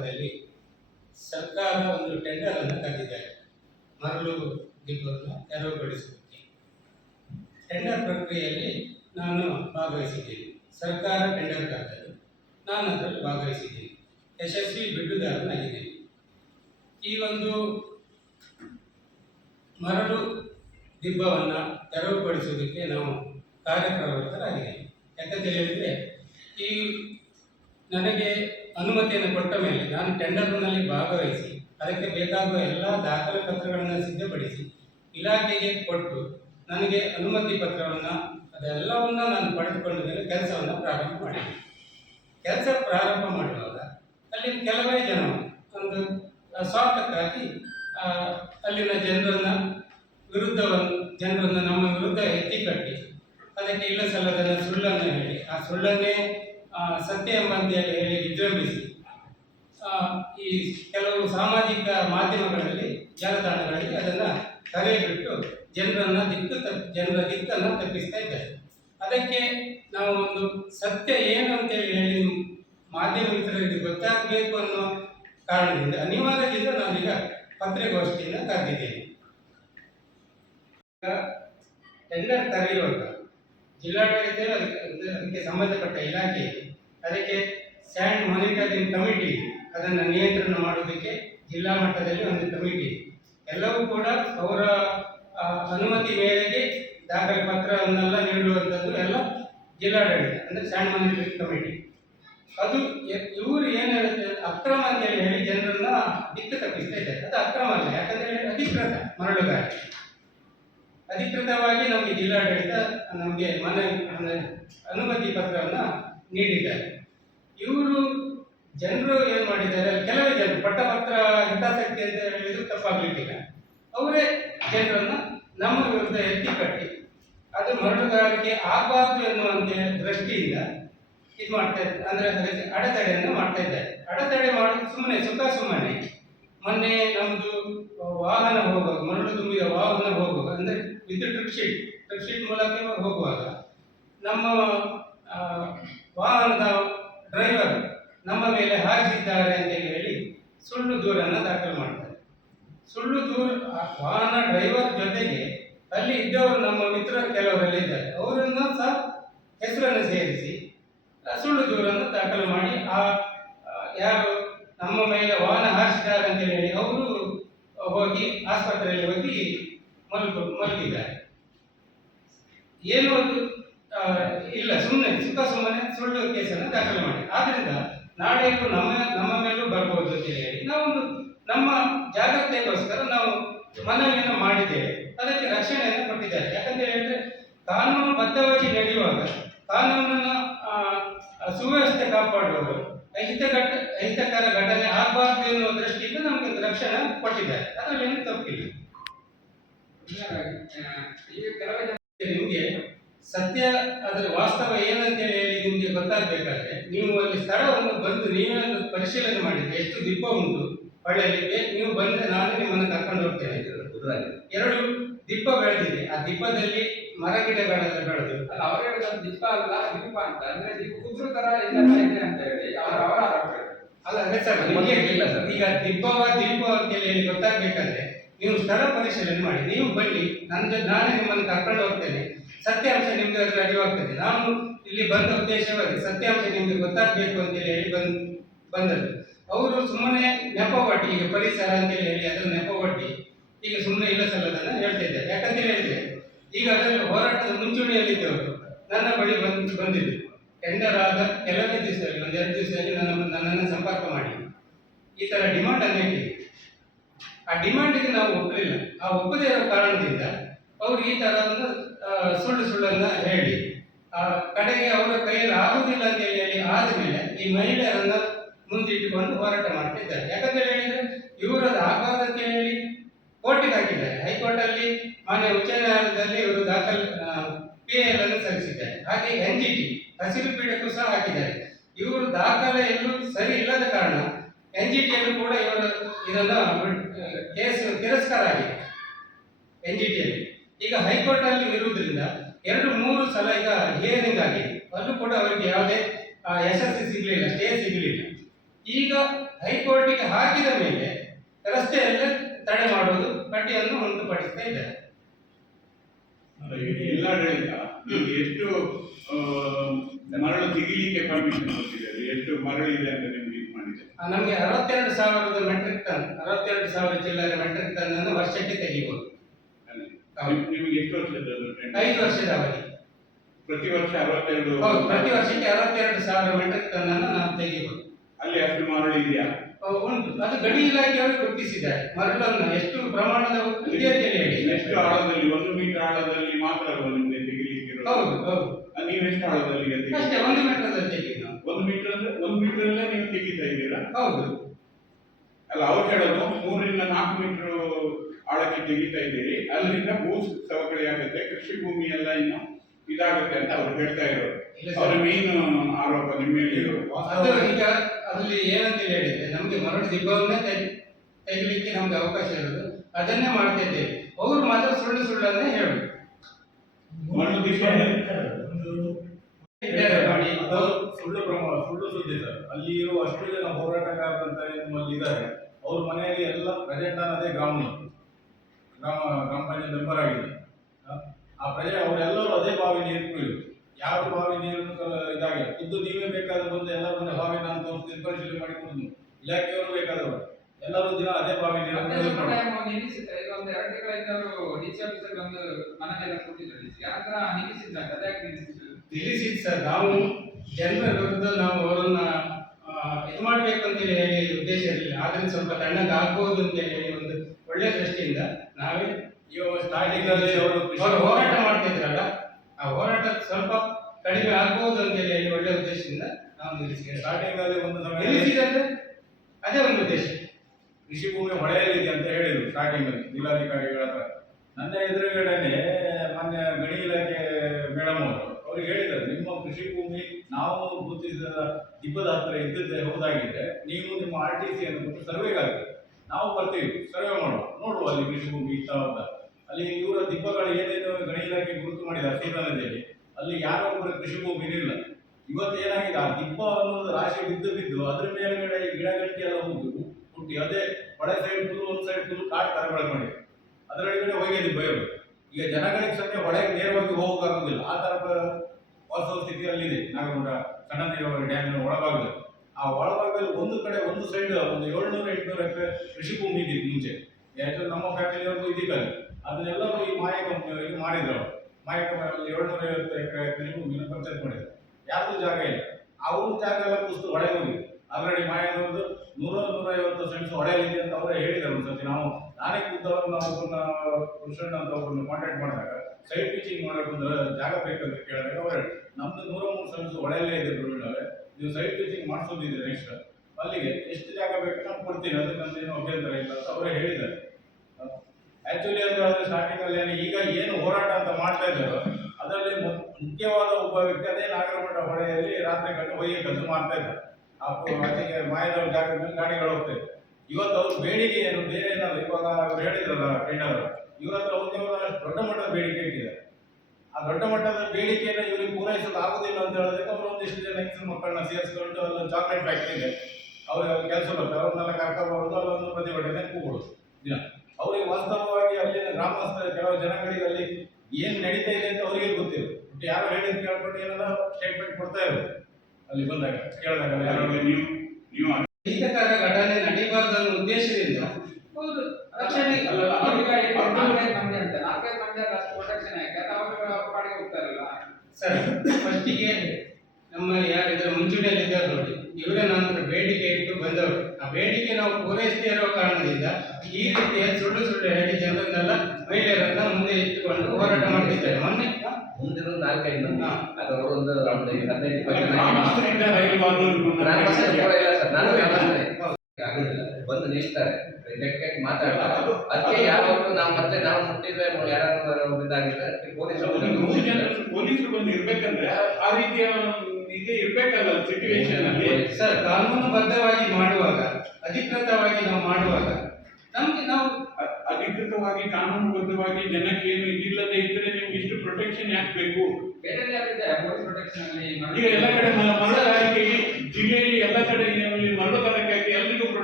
ಭಾಗದಲ್ಲಿ ಸರ್ಕಾರ ಒಂದು ಟೆಂಡರ್ ಅನ್ನು ಕರೆದಿದ್ದಾರೆ ಮರಳು ದಿಬ್ಬವನ್ನು ತೆರವುಗೊಳಿಸುವುದಕ್ಕೆ. ಟೆಂಡರ್ ಪ್ರಕ್ರಿಯೆಯಲ್ಲಿ ನಾನು ಭಾಗವಹಿಸಿದ್ದೇನೆ. ಸರ್ಕಾರ ಟೆಂಡರ್ ಕರೆದದ್ದು, ನಾನು ಅದರಲ್ಲಿ ಭಾಗವಹಿಸಿದ್ದೇನೆ. ಯಶಸ್ವಿ ಬಿಡ್ಡುದಾರನಾಗಿದ್ದೇನೆ. ಈ ಒಂದು ಮರಳು ದಿಬ್ಬವನ್ನು ತೆರವುಗೊಳಿಸುವುದಕ್ಕೆ ನಾವು ಕಾರ್ಯಪ್ರವೃತ್ತರಾಗಿದ್ದೇವೆ. ಯಾಕಂತ ಹೇಳಿದರೆ, ಈ ನನಗೆ ಅನುಮತಿಯನ್ನು ಕೊಟ್ಟ ಮೇಲೆ ನಾನು ಟೆಂಡರ್ನಲ್ಲಿ ಭಾಗವಹಿಸಿ ಅದಕ್ಕೆ ಬೇಕಾಗುವ ಎಲ್ಲ ದಾಖಲೆ ಪತ್ರಗಳನ್ನು ಸಿದ್ಧಪಡಿಸಿ ಇಲಾಖೆಗೆ ಕೊಟ್ಟು ನನಗೆ ಅನುಮತಿ ಪತ್ರವನ್ನು ಅದೆಲ್ಲವನ್ನು ನಾನು ಪಡೆದುಕೊಂಡ ಮೇಲೆ ಕೆಲಸವನ್ನು ಪ್ರಾರಂಭ ಮಾಡಿದೆ. ಕೆಲಸ ಪ್ರಾರಂಭ ಮಾಡುವಾಗ ಅಲ್ಲಿ ಕೆಲವೇ ಜನ ಒಂದು ಸ್ವಾರ್ಥಕ್ಕಾಗಿ ಅಲ್ಲಿನ ಜನರನ್ನು ನಮ್ಮ ವಿರುದ್ಧ ಎತ್ತಿ ಕಟ್ಟಿ ಅದಕ್ಕೆ ಇಲ್ಲ ಸಲ್ಲದ ಸುಳ್ಳನ್ನು ಹೇಳಿ ಆ ಸುಳ್ಳನ್ನೇ ಸತ್ಯ ಎಂಬಂತೇಳಿ ಹೇಳಿ ವಿಜೃಂಭಿಸಿ ಈ ಕೆಲವು ಸಾಮಾಜಿಕ ಮಾಧ್ಯಮಗಳಲ್ಲಿ ಜಾಲತಾಣಗಳಲ್ಲಿ ಅದನ್ನು ಕರೆ ಬಿಟ್ಟು ಜನರ ದಿಕ್ಕನ್ನು ತಪ್ಪಿಸ್ತಾ ಇದ್ದಾರೆ. ಅದಕ್ಕೆ ನಾವು ಒಂದು ಸತ್ಯ ಏನು ಅಂತೇಳಿ ಹೇಳಿ ಮಾಧ್ಯಮ ಮಿತ್ರರಿಗೆ ಗೊತ್ತಾಗಬೇಕು ಅನ್ನೋ ಕಾರಣದಿಂದ ಅನಿವಾರ್ಯದಿಂದ ನಾವೀಗ ಪತ್ರಿಕಾಗೋಷ್ಠಿಯನ್ನು ಕರೆದಿದ್ದೇವೆ. ಟೆಂಡರ್ ಕರೆಯುವಾಗ ಜಿಲ್ಲಾಡಳಿತ ಅದಕ್ಕೆ ಸಂಬಂಧಪಟ್ಟ ಇಲಾಖೆ ಅದಕ್ಕೆ ಸ್ಯಾಂಡ್ ಮಾನಿಟರಿಂಗ್ ಕಮಿಟಿ ಅದನ್ನು ನಿಯಂತ್ರಣ ಮಾಡುವುದಕ್ಕೆ ಜಿಲ್ಲಾ ಮಟ್ಟದಲ್ಲಿ ಒಂದು ಕಮಿಟಿ ಎಲ್ಲವೂ ಕೂಡ ಅವರ ಅನುಮತಿ ಮೇರೆಗೆ ದಾಖಲೆ ಪತ್ರವನ್ನೆಲ್ಲ ನೀಡುವಂಥದ್ದು ಎಲ್ಲ ಜಿಲ್ಲಾಡಳಿತ ಅಂದರೆ ಸ್ಯಾಂಡ್ ಮಾನಿಟರಿಂಗ್ ಕಮಿಟಿ. ಅದು ಇವರು ಏನು ಹೇಳುತ್ತೆ ಅಕ್ರಮ ಅಂತ ಹೇಳಿ ಜನರನ್ನ ದಿಕ್ಕು ತಪ್ಪಿಸ್ತಾ ಇದ್ದಾರೆ. ಅದು ಅಕ್ರಮ ಅಲ್ಲ, ಯಾಕಂದ್ರೆ ಅಧಿಕೃತ ಮರಳುಗಾರಿಕೆ ಅಧಿಕೃತವಾಗಿ ನಮಗೆ ಜಿಲ್ಲಾಡಳಿತ ನಮಗೆ ಅನುಮತಿ ಪತ್ರವನ್ನು ನೀಡಿದ್ದಾರೆ. ಇವರು ಜನರು ಏನು ಮಾಡಿದ್ದಾರೆ, ಕೆಲವೇ ಜನರು ಪಟ್ಟಪತ್ರ ಹಿತಾಸಕ್ತಿ ಅಂತ ಹೇಳಿದ್ರು ತಪ್ಪಾಗ್ಲಿಕ್ಕಿಲ್ಲ, ಅವರೇ ಜನರನ್ನು ನಮ್ಮ ವಿರುದ್ಧ ಎತ್ತಿ ಕಟ್ಟಿ ಅದು ಮರಳುಗಾರಿಕೆ ಆಗಬಾರ್ದು ಎನ್ನುವಂತೆ ದೃಷ್ಟಿಯಿಂದ ಇದು ಮಾಡ್ತಾ ಇದ್ದಾರೆ. ಅಂದರೆ ಅದಕ್ಕೆ ಅಡೆತಡೆಯನ್ನು ಮಾಡ್ತಾ ಇದ್ದಾರೆ. ಅಡೆತಡೆ ಮಾಡಿ ಸುಮ್ಮನೆ ಮೊನ್ನೆ ನಮ್ಮದು ವಾಹನ ಹೋಗುವಾಗ ಮರಳು ತುಂಬಿದ ವಾಹನ ಹೋಗುವಾಗ ಅಂದರೆ ವಿದ್ಯುತ್ ಟ್ರಿಪ್ ಶೀಟ್ ಮೂಲಕ ಹೋಗುವಾಗ ನಮ್ಮ ವಾಹನದ ಡ್ರೈವರ್ ನಮ್ಮ ಮೇಲೆ ಹಾರಿಸಿದ್ದಾರೆ ಅಂತ ಹೇಳಿ ಸುಳ್ಳು ದೂರನ್ನು ದಾಖಲು ಮಾಡ್ತಾರೆ. ಸುಳ್ಳು ದೂರು ವಾಹನ ಡ್ರೈವರ್ ಜೊತೆಗೆ ಅಲ್ಲಿ ಇದ್ದವರು ನಮ್ಮ ಮಿತ್ರರು ಕೆಲವರೆಲ್ಲ ಇದ್ದಾರೆ, ಅವರನ್ನು ಸಹ ಹೆಸರನ್ನು ಸೇರಿಸಿ ಸುಳ್ಳು ದೂರನ್ನು ದಾಖಲು ಮಾಡಿ ಯಾರು ನಮ್ಮ ಮೇಲೆ ವಾಹನ ಹಾರಿಸಿದ್ದಾರೆ ಅಂತ ಹೇಳಿ ಅವರು ಹೋಗಿ ಆಸ್ಪತ್ರೆಯಲ್ಲಿ ಹೋಗಿ ಮಲಗಿದ್ದಾರೆ. ಏನು ಅದು ಇಲ್ಲ, ಸುಮ್ಮನೆ ಸುಳ್ಳು ಕೇಸನ್ನು ದಾಖಲು ಮಾಡಿ. ಆದ್ರಿಂದ ನಾಳೆ ನಮ್ಮ ಮೇಲೂ ಬರ್ಬೋದು ಅಂತ ಹೇಳಿ ನಾವು ನಮ್ಮ ಜಾಗ್ರತೆಗೋಸ್ಕರ ನಾವು ಮನವಿಯನ್ನು ಮಾಡಿದ್ದೇವೆ. ಅದಕ್ಕೆ ರಕ್ಷಣೆಯನ್ನು ಕೊಟ್ಟಿದ್ದಾರೆ. ಯಾಕಂತ ಹೇಳಿದ್ರೆ ಕಾನೂನು ಬದ್ಧವಾಗಿ ನಡೆಯುವಾಗ ಕಾನೂನನ್ನು ಸುವ್ಯವಸ್ಥೆ ಕಾಪಾಡುವವರು ಅಹಿತಕರ ಘಟನೆ ಆಗಬಾರ್ದು ಎನ್ನುವ ದೃಷ್ಟಿಯಿಂದ ನಮಗೆ ರಕ್ಷಣೆ ಕೊಟ್ಟಿದ್ದಾರೆ. ಅದರಲ್ಲಿ ಏನು ತಪ್ಪಿಲ್ಲ. ನಿಮಗೆ ಸತ್ಯ ಅದರ ವಾಸ್ತವ ಏನಂತೇಳಿ ಹೇಳಿ ನಿಮಗೆ ಗೊತ್ತಾಗಬೇಕಾದ್ರೆ ನೀವು ಅಲ್ಲಿ ಸ್ಥಳವನ್ನು ಬಂದು ನೀವೇ ಒಂದು ಪರಿಶೀಲನೆ ಮಾಡಿದ್ರೆ ಎಷ್ಟು ದಿಬ್ಬ ಉಂಟು ಹೊಳೆಯಲ್ಲಿ ನೀವು ಬಂದ್ರೆ ನಾನು ನಿಮ್ಮನ್ನು ಕರ್ಕೊಂಡು ಹೋಗ್ತೇನೆ. 2 ದಿಬ್ಬ ಬೆಳೆದಿದೆ. ಆ ದಿಬ್ಬದಲ್ಲಿ ಮರ ಗಿಡಗಳೆಲ್ಲ ಬೆಳೆದು ಅವ್ರು ಹೇಳಿದ ದಿಬ್ಬ ಅಲ್ಲ ದೀಪ ಅಂತ, ಅಂದ್ರೆ ಕುದುರು ತರ ಇದೆ ಅಂತ ಹೇಳಿ ಅವರ ಅಲ್ಲ ಅದೇ ಸರ್, ಇಲ್ಲ ಸರ್. ಈಗ ದೀಪ ಅಂತ ಹೇಳಿ ಗೊತ್ತಾಗಬೇಕಾದ್ರೆ ನೀವು ಸ್ಥಳ ಪರಿಶೀಲನೆ ಮಾಡಿ, ನೀವು ಬನ್ನಿ, ನಾನೇ ನಿಮ್ಮನ್ನು ಕರ್ಕೊಂಡು ಹೋಗ್ತೇನೆ. ಸತ್ಯಾಂಶ ನಿಮ್ಗೆ ಅದರಲ್ಲಿ ಅರಿವಾಗ್ತದೆ. ನಾನು ಇಲ್ಲಿ ಬಂದ ಉದ್ದೇಶವಾಗಿ ಸತ್ಯಾಂಶ ನಿಮ್ಗೆ ಗೊತ್ತಾಗಬೇಕು ಅಂತೇಳಿ ಹೇಳಿ ಬಂದದ್ದು. ಅವರು ಸುಮ್ಮನೆ ನೆಪವಟ್ಟಿ ಈಗ ಪರಿಸರ ಅಂತೇಳಿ ಹೇಳಿ ಅದನ್ನು ನೆಪವಟ್ಟಿ ಈಗ ಸುಮ್ಮನೆ ಇಲ್ಲ ಸಲ್ಲದನ್ನು ಹೇಳ್ತಾ ಇದ್ದಾರೆ. ಯಾಕಂತ ಹೇಳಿದ್ರೆ ಈಗ ಅದರಲ್ಲಿ ಹೋರಾಟದ ಮುಂಚೂಣಿಯಲ್ಲಿದ್ದವರು ನನ್ನ ಬಳಿ ಬಂದಿದ್ದು ಟೆಂಡರ್ ಆದ ಕೆಲವೇ ದಿವಸದಲ್ಲಿ 1-2 ದಿವಸದಲ್ಲಿ ನನ್ನನ್ನು ಸಂಪರ್ಕ ಮಾಡಿ ಈ ಥರ ಡಿಮಾಂಡ್ ಅನ್ನು ಇಟ್ಟಿದೆ. ಆ ಡಿಮಾಂಡಿಗೆ ನಾವು ಒಪ್ಪಲಿಲ್ಲ. ಆ ಒಪ್ಪದೇ ಇರೋ ಕಾರಣದಿಂದ ಅವರು ಈ ಥರವನ್ನು ಸುಳ್ಳನ್ನು ಹೇಳಿ ಕಡೆಗೆ ಅವರ ಕೈಯಲ್ಲಿ ಆಗುವುದಿಲ್ಲ ಅಂತ ಹೇಳಿ ಆದಮೇಲೆ ಈ ಮಹಿಳೆಯರನ್ನು ಮುಂದಿಟ್ಟುಕೊಂಡು ಹೋರಾಟ ಮಾಡ್ತಿದ್ದಾರೆ. ಯಾಕಂತ ಹೇಳಿದ್ರೆ ಇವರದ್ದು ಆಗಬಾರ್ದು ಅಂತ ಹೇಳಿ ಕೋರ್ಟಿಗೆ ಹಾಕಿದ್ದಾರೆ. ಹೈಕೋರ್ಟಲ್ಲಿ ಮಾನ್ಯ ಉಚ್ಚ ನ್ಯಾಯಾಲಯದಲ್ಲಿ ಇವರು PIL ಅನ್ನು ಸಲ್ಲಿಸಿದ್ದಾರೆ. ಹಾಗೆ NGT ಹಸಿರು ಪೀಠಕ್ಕೂ ಸಹ ಹಾಕಿದ್ದಾರೆ. ಇವರು ದಾಖಲೆ ಎಲ್ಲೂ ಸರಿ ಇಲ್ಲದ ಕಾರಣ NGTಯಲ್ಲೂ ಕೂಡ ಇವರು ಇದನ್ನು ಕೇಸ್ ತಿರಸ್ಕಾರ ಆಗಿದೆ. NGTಯಲ್ಲಿ ಈಗ ಹೈಕೋರ್ಟ್ ಅಲ್ಲಿ ಇರುವುದರಿಂದ 2-3 ಸಲ ಈಗ ಹಿಯರಿಂಗ್ ಆಗಿದೆ. ಅಲ್ಲೂ ಕೂಡ ಅವರಿಗೆ ಯಾವುದೇ ಯಶಸ್ಸು ಸಿಗಲಿಲ್ಲ, ಸ್ಟೇ ಸಿಗಲಿಲ್ಲ. ಈಗ ಹೈಕೋರ್ಟಿಗೆ ಹಾಕಿದ ಮೇಲೆ ರಸ್ತೆಯಲ್ಲೇ ತಡೆ ಮಾಡುವುದು ಪಟ್ಟಿಯನ್ನು ಉಂಟುಪಡಿಸ್ತಾ ಇದ್ದಾರೆ. ಜಿಲ್ಲಾಡಳಿತ ಎಷ್ಟು ಮರಳು ತೆಗಿಲಿಕ್ಕೆ ಪರ್ಮಿಷನ್ ಕೊಟ್ಟಿದ್ದಾರೆ, ಎಷ್ಟು ಮರಳು ಇದೆ ಅಂತ ನಿಮ್ಗೆ ಇದು ಮಾಡಿದೆ? ನಮಗೆ 62,000 ಮೆಟ್ರಿಕ್ ಟನ್, 62,000 ಚಿಲ್ಲರೆ ಮೆಟ್ರಿಕ್ ಟನ್ ಅನ್ನು ವರ್ಷಕ್ಕೆ ತೆಗಿಬಹುದು. ನಿಮಗೆ ಎಷ್ಟು ವರ್ಷದ 5 ವರ್ಷದ ಅವಧಿ. ಪ್ರತಿ ವರ್ಷ 62? ಹೌದು, ಪ್ರತಿ ವರ್ಷಕ್ಕೆ 62,000 ಮೆಟ್ರಿಕ್ ಟನ್ ಅನ್ನು ನಾವು ತೆಗಿಬಹುದು. ಅಲ್ಲಿ ಅಷ್ಟು ಮರಳು ಇದೆಯಾ? ಉಂಟು. ಅದು ಗಣಿ ಇಲಾಖೆಯವರು ಗುರುತಿಸಿದ್ದಾರೆ ಮರಳನ್ನು ಎಷ್ಟು ಪ್ರಮಾಣದ ಇದೆ ಅಂತ ಹೇಳಿ. ಎಷ್ಟು ಆಳದಲ್ಲಿ? 1 ಮೀಟರ್ ಆಳದಲ್ಲಿ ಮಾತ್ರ ಅಲ್ವಾ ನಿಮ್ಗೆ ತೆಗಿಲಿಕ್ಕೆ ಇರೋದು? ಹೌದು ಹೌದು. ನೀವೆಷ್ಟು ಆಳದಲ್ಲಿ ಅಷ್ಟೇ, 1 ಮೀಟರ್ ತೆಗಿ ನಾವು. 1 ಮೀಟರ್ ಅಂದ್ರೆ 1 ಮೀಟರ್ ಅಲ್ಲೇ ನೀವು ತೆಗಿತಾ ಇದ್ದೀರಾ? ಹೌದು. ಅಲ್ಲ, ಅವ್ರು ಹೇಳೋದು 3 ರಿಂದ 4 ಮೀಟರ್ ಆಳಕ್ಕೆ ತೆಗಿತಾ ಇದ್ದೀರಿ, ಅಲ್ಲಿಂದ ಭೂ ಸವಕಳಿ ಆಗುತ್ತೆ, ಕೃಷಿ ಭೂಮಿ ಎಲ್ಲ ಇನ್ನು ಇದಾಗುತ್ತೆ ಅಂತ ಅವ್ರು ಹೇಳ್ತಾ ಇರೋರು. ಅವ್ರ ಮೇನ್ ಆರೋಪ ನಿಮ್ಮ ಮೇಲೆ ಇರೋದು. ಅದು ಈಗ ಅಲ್ಲಿ ಏನಂತ ಹೇಳಿದ್ರೆ, ನಮ್ಗೆ ಮರಳು ದಿಬ್ಬವನ್ನೇ ತೆಗಿಲಿಕ್ಕೆ ನಮ್ಗೆ ಅವಕಾಶ ಇರೋದು, ಅದನ್ನೇ ಮಾಡ್ತಾ ಇದ್ದೇವೆ. ಅವ್ರು ಮಾತ್ರ ಸುಳ್ಳು ಸುಳ್ಳನ್ನೇ ಹೇಳುದು. ಮರಳು ದಿಬ್ಬ ಮಾಡಿ ಸುಳ್ಳು ಸುದ್ದಿ ಸರ್. ಅಲ್ಲಿ ಇರುವ ಅಷ್ಟು ಜನ ಹೋರಾಟಗಾರರಂತ ನಿಮ್ಮಲ್ಲಿ ಇದ್ದಾರೆ, ಅವ್ರ ಮನೆಯಲ್ಲಿ ಎಲ್ಲ ಪ್ರೆಸೆಂಟ್ ಅನ್ನೋದೇ ಗ್ರಾಮ ಪಂಚಾಯತ್ ಮೆಂಬರ್ ಆಗಿದೆ. ಆ ಪ್ರಜೆ ಅವರೆಲ್ಲರೂ ಅದೇ ಬಾವಿ ನೀರು ಕುಡಿಯುದು. ಯಾವ ಬಾವಿ ನೀರನ್ನು ಇದಾಗಿಲ್ಲ. ಖುದ್ದು ನೀವೇ ಬೇಕಾದ್ರೆ ಬಂದು ಎಲ್ಲರೂ ಬಂದು ಬಾವಿ ನಾನು ತೋರಿಸ್ತೀನಿ ಪರಿಶೀಲನೆ ಮಾಡಿ ಕೊಡುದು. ಇಲಾಖೆಯವರು ಬೇಕಾದವರು ಎಲ್ಲರೂ ದಿನ ಅದೇ ಬಾವಿ ನೀರನ್ನು ನಿಲ್ಲಿಸಿದ್ರೆ ಈಗ ಒಂದು 2 ತಿಂಗಳಿಂದ ಅವರು ಡಿಸಿ ಆಫೀಸರ್ ಬಂದು ಮನೆಯೆಲ್ಲ ಕೊಟ್ಟಿದ್ದಾರೆ. ಯಾಕಂದ್ರೆ ನಿಲ್ಲಿಸಿದ್ದಾರೆ, ಅದಕ್ಕೆ ನಿಲ್ಲಿಸಿದ್ ಸರ್. ನಾವು ಜನರ ವಿರುದ್ಧ ನಾವು ಅವರನ್ನ ಇದು ಮಾಡ್ಬೇಕು ಅಂತ ಹೇಳಿ ಉದ್ದೇಶ ಇರಲಿಲ್ಲ. ಆದ್ರೆ ಸ್ವಲ್ಪ ತಣ್ಣಗೆ ಆಗ್ಬೋದು ಅಂತ ಹೇಳಿ ಒಂದು ಒಳ್ಳೆ ದೃಷ್ಟಿಯಿಂದ ನಾವೇ ಇವಾಗ ಸ್ಟಾರ್ಟಿಂಗ್ ಅಲ್ಲಿ ಅವರು ಹೋರಾಟ ಮಾಡ್ತಿದ್ರಲ್ಲ, ಆ ಹೋರಾಟ ಸ್ವಲ್ಪ ಕಡಿಮೆ ಆಗ್ಬೋದು ಅಂತ ಹೇಳಿ ಒಳ್ಳೆ ಉದ್ದೇಶದಿಂದ ನಾವು ನಿಲ್ಲಿಸಿದ್ದೇವೆ. ಸ್ಟಾರ್ಟಿಂಗ್ ಅಲ್ಲಿ ಒಂದು ಸಮಯ ನಿಲ್ಲಿಸಿದಂದ್ರೆ ಅದೇ ಒಂದು ಉದ್ದೇಶ. ಕೃಷಿ ಭೂಮಿ ಹೊಳೆಯಲ್ಲಿದೆ ಅಂತ ಹೇಳಿದ್ರು ಸ್ಟಾರ್ಟಿಂಗ್ ಅಲ್ಲಿ ಜಿಲ್ಲಾಧಿಕಾರಿಗಳ ಹತ್ರ. ನನ್ನ ಎದುರುಗಡೆನೆ ಮೊನ್ನೆ ಗಣಿ ಇಲಾಖೆ ಮೇಡಮ್ ಅವರು ಅವ್ರಿಗೆ ಹೇಳಿದ್ದಾರೆ, ನಿಮ್ಮ ಕೃಷಿ ಭೂಮಿ ನಾವು ಗುರುತಿಸಿದ ದಿಬ್ಬದ ಹತ್ರ ಇದ್ದದ್ದೇ ಹೌದಾಗಿದ್ರೆ ನೀವು ನಿಮ್ಮ RTC ಅನ್ನು ಕೊಟ್ಟು ಸರ್ವೆಗಾಗ್ತದೆ, ನಾವು ಬರ್ತೀವಿ, ಸರ್ವೆ ಮಾಡುವ, ನೋಡುವ ಅಲ್ಲಿ ಕೃಷಿ ಭೂಮಿ ಇತ್ತ ಅಂತ. ಅಲ್ಲಿ ಇವರ ದಿಬ್ಬಗಳು ಏನೇನು ಗಣಿ ಇಲಾಖೆ ಗುರುತು ಮಾಡಿದ ಸೀತಾ ನದಿಯಲ್ಲಿ ಅಲ್ಲಿ ಯಾರೊಬ್ಬರ ಕೃಷಿ ಭೂಮಿ ಇಲ್ಲ. ಇವತ್ತು ಏನಾಗಿದೆ, ಆ ದಿಬ್ಬ ಅನ್ನೋದು ರಾಶಿ ಬಿದ್ದು ಅದ್ರ ಮೇಲ್ಗಡೆ ಗಿಡ ಗಟ್ಟಿ ಎಲ್ಲ ಹುಟ್ಟಿ ಅದೇ ಒಡೆ ಸೈಡ್ ಫುಲ್, ಒಂದು ಸೈಡ್ ಫುಲ್ ಕಾಡು ತರ ಬೆಳ್ಕೊಂಡಿದೆ. ಅದರೊಳಗಡೆ ಹೋಗಿ ದಿಬ್ಬ ಇರೋದು. ಈಗ ಜನಗಳಿಗೆ ಸದ್ಯ ಹೊಳೆಗೆ ನೇರವಾಗಿ ಹೋಗೋಕ್ಕಾಗೋದಿಲ್ಲ, ಆ ತರ ವಾಸ್ತವ ಸ್ಥಿತಿಯಲ್ಲಿದೆ ನಾಗಮಠ ಸಣ್ಣ ನೀರಾವರಿ ಡ್ಯಾಮಿನ ಒಳಭಾಗದಲ್ಲಿ. ಆ ಒಳಭಾಗದಲ್ಲಿ ಒಂದು ಕಡೆ ಒಂದು ಸೈಡ್ ಒಂದು 700-800 ಎಕರೆ ಕೃಷಿ ಭೂಮಿ ಇದ್ದಿತ್ತು ಮುಂಚೆ. ಯಾಕಂದ್ರೆ ನಮ್ಮ ಫ್ಯಾಮಿಲಿಯವ್ರಿಗೂ ಇದ್ದಿದ್ದಲ್ಲ, ಅದನ್ನೆಲ್ಲರೂ ಈ ಮಾಯ ಕಂಪನಿ ಇದು ಮಾಡಿದ್ರು. ಅವರು ಮಾಯ ಕಂಪನಿಯಲ್ಲಿ 750 ಎಕರೆ ಕೃಷಿ ಭೂಮಿನ ಪರ್ಚೇಸ್ ಮಾಡಿದ್ರು. ಯಾರ್ದು ಜಾಗ ಇಲ್ಲ, ಅವ್ರ ಜಾಗ ಎಲ್ಲ ಪುಸ್ತು ಹೊಳೆಗೆ ಹೋಗಿದೆ. ಆಲ್ರೆಡಿ ಮಾಯದವ್ರದ್ದು 100-150 ಸೆಂಟ್ಸ್ ಹೊಳೆಯಲ್ಲಿದೆ ಅಂತ ಅವರೇ ಹೇಳಿದ್ದಾರೆ. ಒಂದ್ಸತಿ ನಾನೇ ಕೂತವ್ರು ನಾವು ಒಬ್ಬರನ್ನ ಕೃಷ್ಣಣ್ಣ ಅಂತ ಒಬ್ಬರನ್ನ ಕಾಂಟ್ಯಾಕ್ಟ್ ಮಾಡಿದಾಗ ಸೈಟ್ ಪಿಚಿಂಗ್ ಮಾಡೋಕ್ಕಂದ್ರೆ ಜಾಗ ಬೇಕಂತ ಕೇಳಿದಾಗ ಅವ್ರು ನಮ್ದು 103 ಸೆಂಟ್ಸ್ ಹೊಳೆಯಲ್ಲೇ ಇದೆ ಪ್ರವೀಣ್ ಅವರೇ, ನೀವು ಸೈಟ್ ಪಿಚಿಂಗ್ ಮಾಡಿಸೋದಿದೆ ನೆಕ್ಸ್ಟ್ ಅಲ್ಲಿಗೆ ಎಷ್ಟು ಜಾಗ ಬೇಕು ನಾನು ಕೊಡ್ತೀನಿ, ಅದಕ್ಕೆ ನಂದೇನು ಅಭ್ಯಂತರ ಇಲ್ಲ ಅಂತ ಅವರೇ ಹೇಳಿದ್ದಾರೆ. ಆಕ್ಚುಲಿ ಅಂದ್ರೆ ಸ್ಟಾರ್ಟಿಂಗ್ ಅಲ್ಲಿ ಈಗ ಏನು ಹೋರಾಟ ಅಂತ ಮಾಡ್ತಾ ಇದ್ದಾರೋ ಅದರಲ್ಲಿ ಮುಖ್ಯವಾದ ಒಬ್ಬ ವ್ಯಕ್ತಿ ಅದೇ ನಾಗರಮಠ ಹೊಳೆಯಲ್ಲಿ ರಾತ್ರಿ ಗಂಟೆ ಒಯ್ಯಕ್ಕಂತ ಮಾಡ್ತಾ ಇದ್ದಾರೆ. ಆಚೆಗೆ ಮಾಯದವ್ರ ಜಾಗದ ಮೇಲೆ ಗಾಡಿಗಳು ಹೋಗ್ತಾ ಇದ್ದಾರೆ. ಇವತ್ತು ಅವ್ರ ಬೇಡಿಕೆ ಏನು ಬೇರೆ ಏನಲ್ಲ. ಇವಾಗ ಅವ್ರು ಹೇಳಿದ್ರಲ್ಲ ಟ್ರೈನರ್, ಇವ್ರ ಹತ್ರ ದೊಡ್ಡ ಮಟ್ಟದ ಬೇಡಿಕೆ ಇಟ್ಟಿದ್ದಾರೆ. ಆ ದೊಡ್ಡ ಮಟ್ಟದ ಬೇಡಿಕೆಯನ್ನು ಇವ್ರಿಗೆ ಪೂರೈಸಲು ಆಗುದಿಲ್ಲ ಅಂತ ಹೇಳೋದಕ್ಕೆ ಅವರು ಒಂದಿಷ್ಟು ಜನ ಹೆಂಗಸರು ಮಕ್ಕಳನ್ನ ಸೇರಿಸ್ಕೊಂಡು ಅಲ್ಲೊಂದು ಚಾಕ್ಲೇಟ್ ಫ್ಯಾಕ್ಟ್ರಿ ಇದೆ, ಅವ್ರಿಗೆ ಅಲ್ಲಿ ಕೆಲಸ ಬರ್ತದೆ, ಅವ್ರನ್ನೆಲ್ಲ ಕರ್ಕೊಬಾರ್ದು, ಅಲ್ಲೊಂದು ಪ್ರತಿಭಟನೆ ಕೂಗೋದು ದಿನ. ಅವ್ರಿಗೆ ವಾಸ್ತವವಾಗಿ ಅಲ್ಲಿನ ಗ್ರಾಮಸ್ಥ ಕೆಲವು ಜನಗಳಿಗೆ ಅಲ್ಲಿ ಏನ್ ನಡೀತಾ ಇದೆ ಅಂತ ಅವರಿಗೆ ಗೊತ್ತಿಲ್ಲ. ಬಟ್ ಯಾರು ಹೇಳಿದ್ ಕೇಳ್ಕೊಂಡು ಏನೆಲ್ಲ ಸ್ಟೇಟ್ಮೆಂಟ್ ಕೊಡ್ತಾ ಇರೋದು ಅಲ್ಲಿ ಬಂದಾಗ ಕೇಳಿದಾಗ ನೀವು ಈ ತರ ಘಟನೆ ನಡೀಬಾರ್ದು ಅನ್ನೋ ಉದ್ದೇಶದಿಂದ ಹೌದು ರಕ್ಷಣೆ ಸರ್. ಫಸ್ಟಿಗೆ ನಮ್ಮ ಯಾರಿದ್ರೆ ಮುಂಚೂಣಿಯಲ್ಲಿ ಇದ್ದಾರೆ ನೋಡಿ, ಇವರೇ ನಂತರ ಬೇಡಿಕೆ ಇಟ್ಟು ಬಂದವರು. ಆ ಬೇಡಿಕೆ ನಾವು ಪೂರೈಸದೇ ಇರೋ ಕಾರಣದಿಂದ ಈ ರೀತಿಯ ಸುಳ್ಳು ಹೇಳಿ ಜನರನ್ನೆಲ್ಲ ಮಹಿಳೆಯರನ್ನ ಮುಂದೆ ಇಟ್ಟುಕೊಂಡು ಹೋರಾಟ ಮಾಡ್ತಿದ್ದಾರೆ. ಮೊನ್ನೆ ಮುಂದಿನ 4-5 ಮಂದಿ ಅದು ಅವರು ಒಂದು 15-20 ಆಗುದಿಲ್ಲ, ಬಂದು ನಿಲ್ತಾರೆ, ಕೆಟ್ಟ ಮಾತಾಡ್ತಾರೆ. ಅದಕ್ಕೆ ಯಾವಾಗಲೂ ನಾವು ಮುಟ್ಟಿದ್ರೆ ಯಾರು ಇದಾಗಿದ್ರೆ ಪೊಲೀಸರು ಬಂದು ಇರ್ಬೇಕಂದ್ರೆ ಆ ರೀತಿಯ ಇದೇ ಇರ್ಬೇಕಲ್ಲ ಸಿಚುವೇಶನ್ ಅಲ್ಲಿ. ಸರ್, ಕಾನೂನುಬದ್ಧವಾಗಿ ಮಾಡುವಾಗ, ಅಧಿಕೃತವಾಗಿ ನಾವು ಮಾಡುವಾಗ ನಮ್ಗೆ ನಾವು ಅಧಿಕೃತವಾಗಿ ಕಾನೂನುಬದ್ಧವಾಗಿ ಜನಕ್ಕೆ ಏನು ಇದಿಲ್ಲದೆ ಇದ್ರೆ ನಿಮ್ಗೆ ಇಷ್ಟು ಪ್ರೊಟೆಕ್ಷನ್ ಯಾಕೆ ಬೇಕು? ಬೇರೆ ಪೊಲೀಸ್ ಪ್ರೊಟೆಕ್ಷನ್ ಅಲ್ಲಿ ಈಗ ಎಲ್ಲ ಕಡೆ ಮರಳುಗಾರಿಕೆಗೆ ಜಿಲ್ಲೆಯಲ್ಲಿ ಎಲ್ಲ ಕಡೆ ಮರಳುಗಾರಿಕೆ ಎಲ್ರಿಗೂ